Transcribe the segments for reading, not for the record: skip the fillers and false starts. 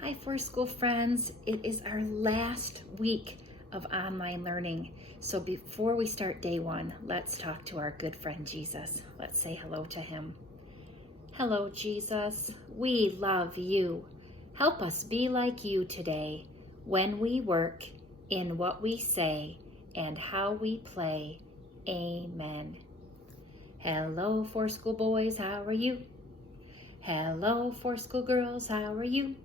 Hi, Forest School friends. It is our last week of online learning. So before we start day one, let's talk to our good friend Jesus. Let's say hello to him. Hello, Jesus. We love you. Help us be like you today when we work, in what we say, and how we play. Amen. Hello, Forest School boys. How are you? Hello, Forest School girls. How are you?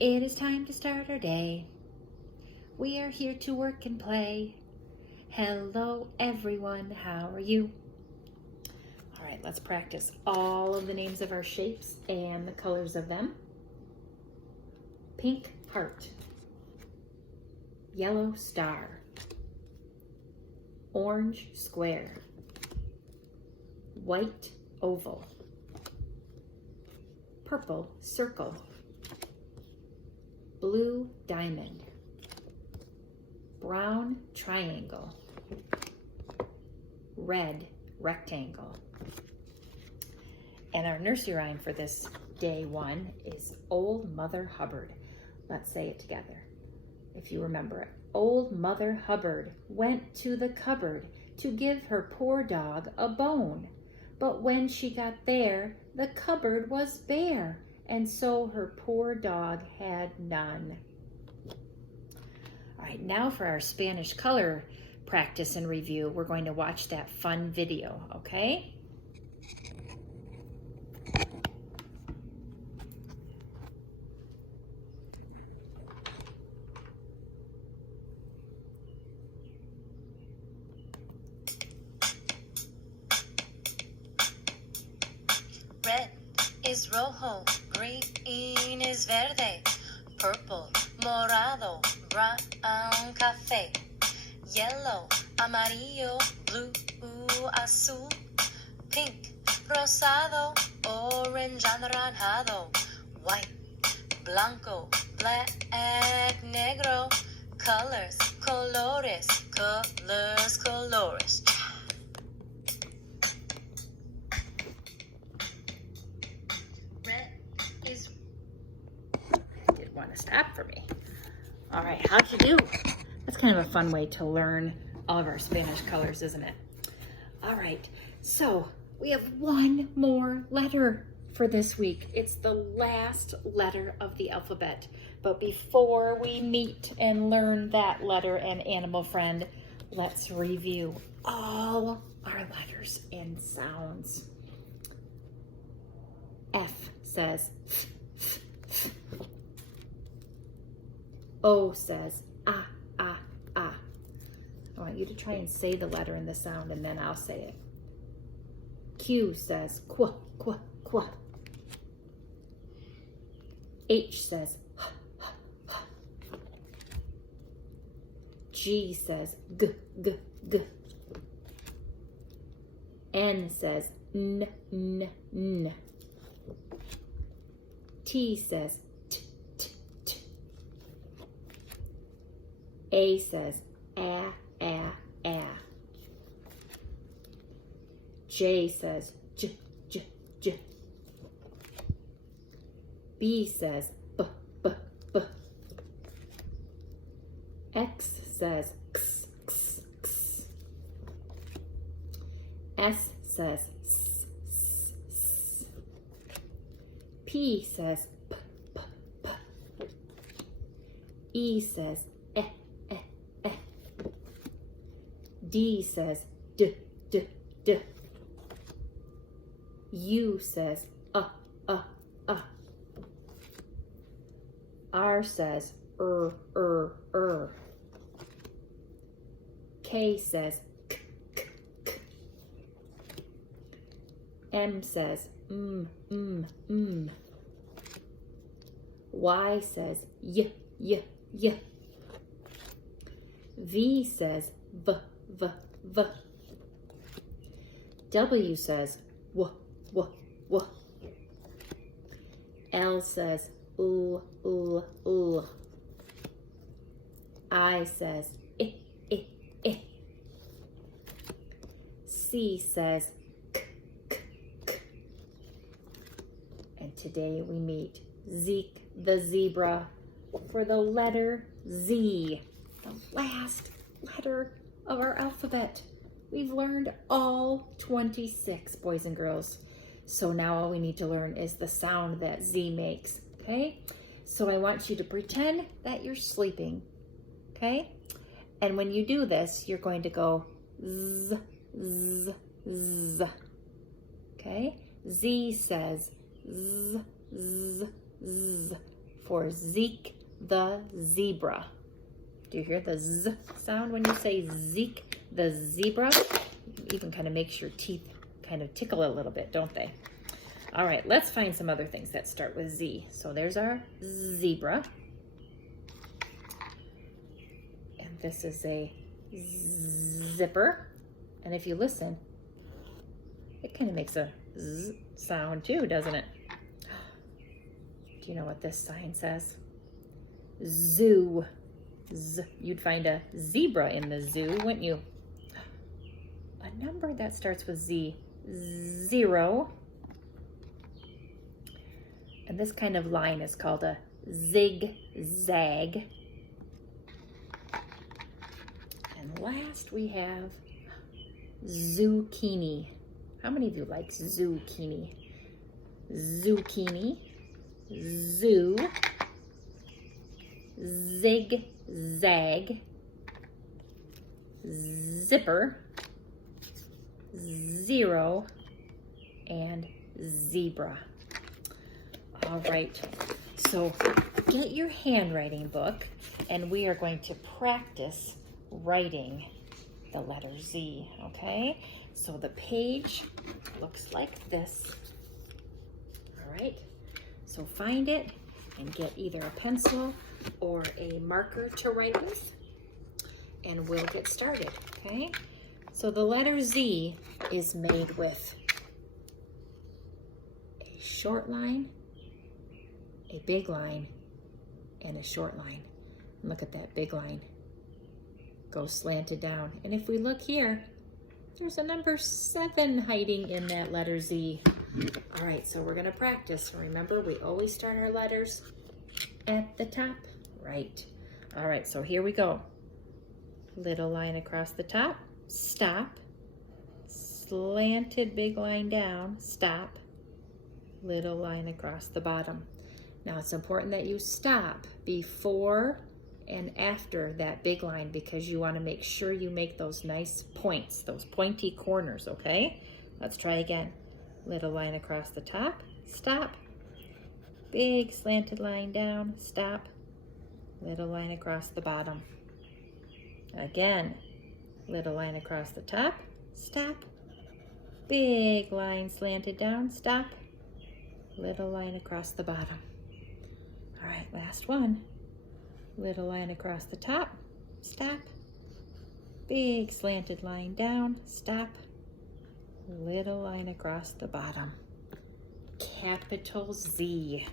It is time to start our day. We are here to work and play. Hello, everyone. How are you? All right, let's practice all of the names of our shapes and the colors of them. Pink heart, yellow star, orange square, white oval, purple circle, blue diamond, brown triangle, red rectangle. And our nursery rhyme for this day one is Old Mother Hubbard. Let's say it together, if you remember it. Old Mother Hubbard went to the cupboard to give her poor dog a bone. But when she got there, the cupboard was bare, and so her poor dog had none. All right, now for our Spanish color practice and review, we're going to watch that fun video, okay? Red is rojo, green is verde, purple, morado, brown, café, yellow, amarillo, blue, azul, pink, rosado, orange, anaranjado, white, blanco, black, negro, colors, colores, colors, colores. Did want to stop for me. All right, how'd you do? That's kind of a fun way to learn all of our Spanish colors, isn't it? All right, so we have one more letter for this week. It's the last letter of the alphabet. But before we meet and learn that letter and animal friend, let's review all our letters and sounds. F says O says ah, ah, ah. I want you to try and say the letter and the sound, and then I'll say it. Q says qua, qua, qua. H says h, h, h. G says g, g, g. N says n, n, n. T says t, t, t. A says a, a, a. J says j, j, j. B says b, b, b. X says x, x, x. S says s, s, s. P says p, p, p. E says eh, eh, eh. D says d, d, d. U says uh. R says K says k, k, k. M says Y says y, y, y. V says v, v, v. W says w, w, w. L says l, l, l. I says I, I, I. C says k, k, k. And today we meet Zeke the zebra, for the letter Z, the last letter of our alphabet. We've learned all 26, boys and girls. So now all we need to learn is the sound that Z makes, okay? So I want you to pretend that you're sleeping, okay? And when you do this, you're going to go Z, Z, Z, okay? Z says Z, Z, Z, for Zeke the zebra. Do you hear the Z sound when you say Zeke the zebra? It even kind of makes your teeth kind of tickle a little bit, don't they? All right, let's find some other things that start with Z. So there's our zebra. And this is a zipper. And if you listen, it kind of makes a Z sound too, doesn't it? Do you know what this sign says? Zoo. You'd find a zebra in the zoo, wouldn't you? A number that starts with Z. 0. And this kind of line is called a zigzag. And last we have zucchini. How many of you like zucchini? Zucchini, zoo, zigzag, zipper, 0, and zebra. All right, so get your handwriting book and we are going to practice writing the letter Z, okay? So the page looks like this. All right, so find it and get either a pencil or a marker to write with, and we'll get started, okay? So the letter Z is made with a short line, a big line, and a short line. And look at that big line. Go slanted down. And if we look here, there's a number 7 hiding in that letter Z. All right, so we're gonna practice. Remember, we always start our letters at the top, right? All right, so here we go. Little line across the top, stop. Slanted big line down, stop. Little line across the bottom. Now it's important that you stop before and after that big line because you want to make sure you make those nice points, those pointy corners, okay? Let's try again. Little line across the top, stop. Big slanted line down, stop. Little line across the bottom. Again, little line across the top, stop. Big line slanted down, stop. Little line across the bottom. All right, last one. Little line across the top, stop. Big slanted line down, stop. Little line across the bottom. Capital Z.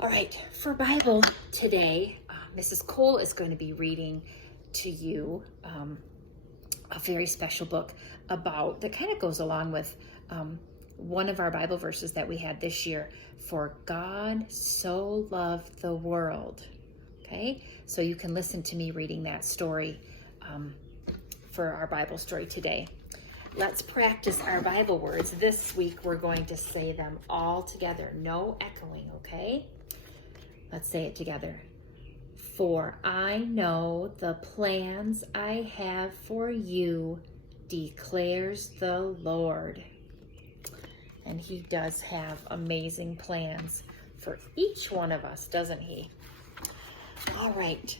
All right, for Bible today, Mrs. Cole is going to be reading to you a very special book about, that kind of goes along with one of our Bible verses that we had this year, for God so loved the world. Okay, so you can listen to me reading that story for our Bible story today. Let's practice our Bible words. This week we're going to say them all together, no echoing, okay? Let's say it together. For I know the plans I have for you, declares the Lord. And he does have amazing plans for each one of us, doesn't he? All right.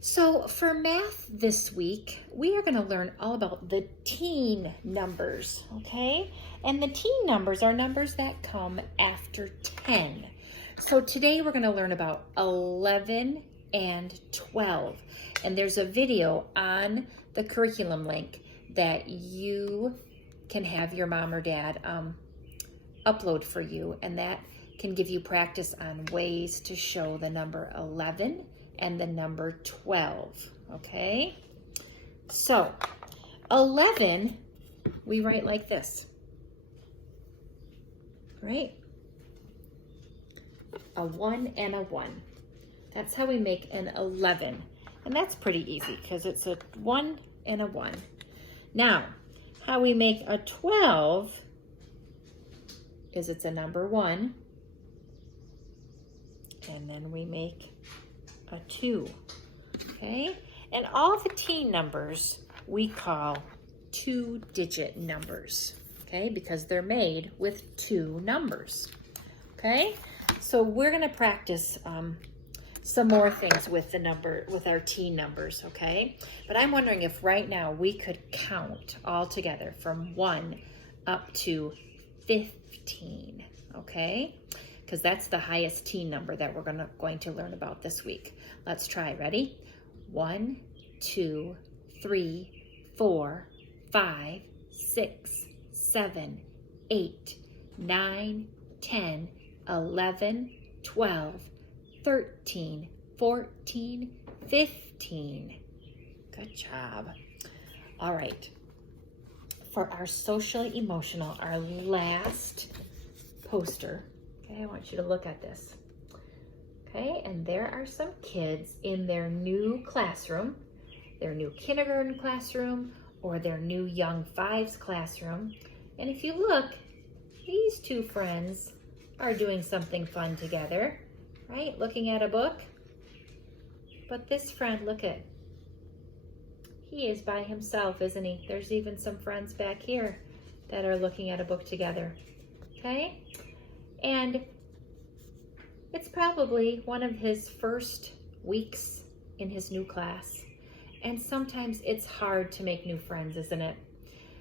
So for math this week, we are going to learn all about the teen numbers, okay? And the teen numbers are numbers that come after 10. So today we're going to learn about 11 and 12. And there's a video on the curriculum link that you can have your mom or dad upload for you, and that can give you practice on ways to show the number 11 and the number 12, okay? So 11 we write like this, right? a 1 and a 1. That's how we make an 11. And that's pretty easy because it's a 1 and a 1. Now, how we make a 12 is it's a number 1. And then we make a 2. Okay? And all the teen numbers we call 2-digit numbers. Okay? Because they're made with 2 numbers. Okay? So we're going to practice some more things with our teen numbers, okay? But I'm wondering if right now we could count all together from 1 up to 15, okay? Because that's the highest teen number that we're going to learn about this week. Let's try. Ready? 1, 2, 3, 4, 5, 6, 7, 8, 9, 10, 11, 12, 13, 14, 15. Good job. All right. For our socially emotional, our last poster, okay, I want you to look at this. Okay, and there are some kids in their new classroom, their new kindergarten classroom, or their new Young Fives classroom. And if you look, these two friends are doing something fun together. Right? Looking at a book. But this friend, look at, he is by himself, isn't he? There's even some friends back here that are looking at a book together. Okay? And it's probably one of his first weeks in his new class. And sometimes it's hard to make new friends, isn't it?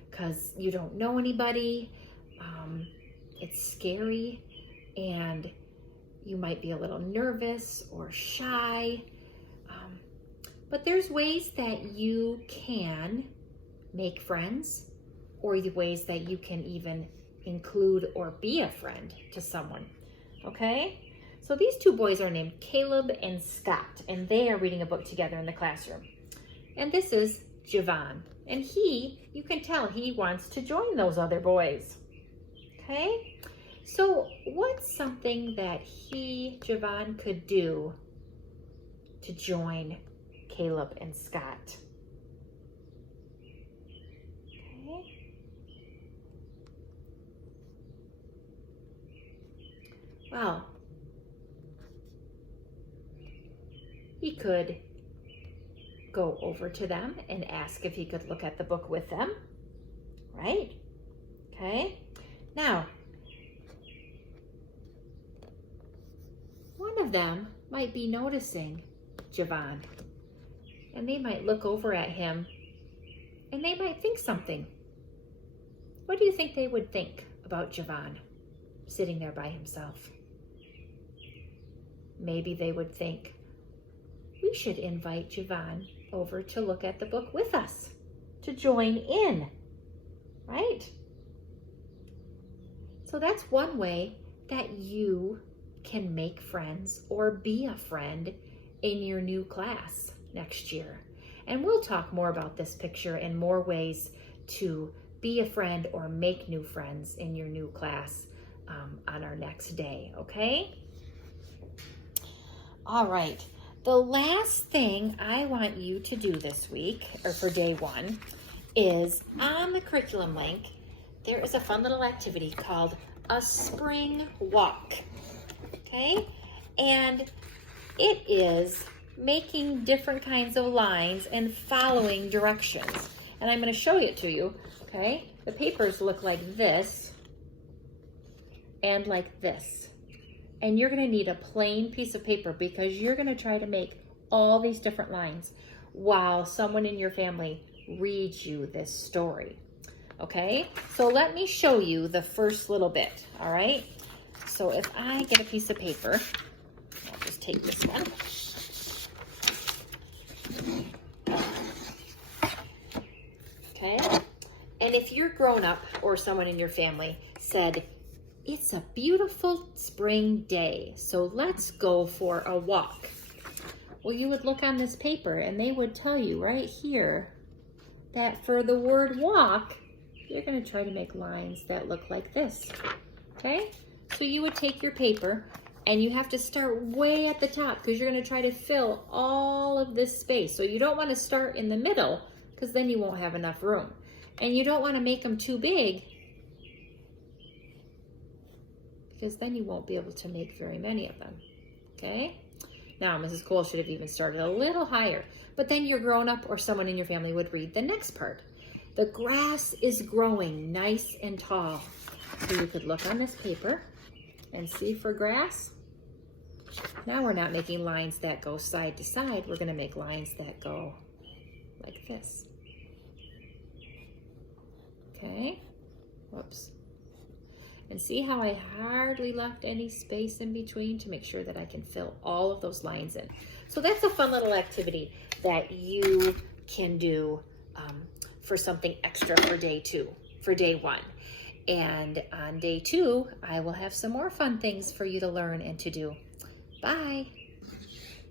Because you don't know anybody. It's scary. And you might be a little nervous or shy, but there's ways that you can make friends, or the ways that you can even include or be a friend to someone, okay? So these two boys are named Caleb and Scott, and they are reading a book together in the classroom. And this is Javon, and you can tell he wants to join those other boys, okay? So what's something that Javon, could do to join Caleb and Scott? Okay. Well, he could go over to them and ask if he could look at the book with them, right? Okay. Now, one of them might be noticing Javon, and they might look over at him and they might think something. What do you think they would think about Javon sitting there by himself? Maybe they would think, we should invite Javon over to look at the book with us, to join in, right? So that's one way that you can make friends or be a friend in your new class next year. And we'll talk more about this picture and more ways to be a friend or make new friends in your new class on our next day, okay? All right, the last thing I want you to do this week, or for day 1, is on the curriculum link, there is a fun little activity called a spring walk. Okay, and it is making different kinds of lines and following directions. And I'm going to show it to you, okay? The papers look like this and like this. And you're going to need a plain piece of paper because you're going to try to make all these different lines while someone in your family reads you this story. Okay, so let me show you the first little bit, all right? So if I get a piece of paper, I'll just take this one. Okay, and if your grown-up or someone in your family said, it's a beautiful spring day, so let's go for a walk. Well, you would look on this paper and they would tell you right here that for the word walk, you're going to try to make lines that look like this, okay? So you would take your paper And you have to start way at the top because you're going to try to fill all of this space. So you don't want to start in the middle because then you won't have enough room. And you don't want to make them too big because then you won't be able to make very many of them. Okay? Now, Mrs. Cole should have even started a little higher, but then your grown-up or someone in your family would read the next part. The grass is growing nice and tall. So you could look on this paper and see for grass. Now we're not making lines that go side to side. We're going to make lines that go like this. Okay? Whoops. And see how I hardly left any space in between to make sure that I can fill all of those lines in. So that's a fun little activity that you can do for something extra for day one. And on day 2, I will have some more fun things for you to learn and to do. Bye.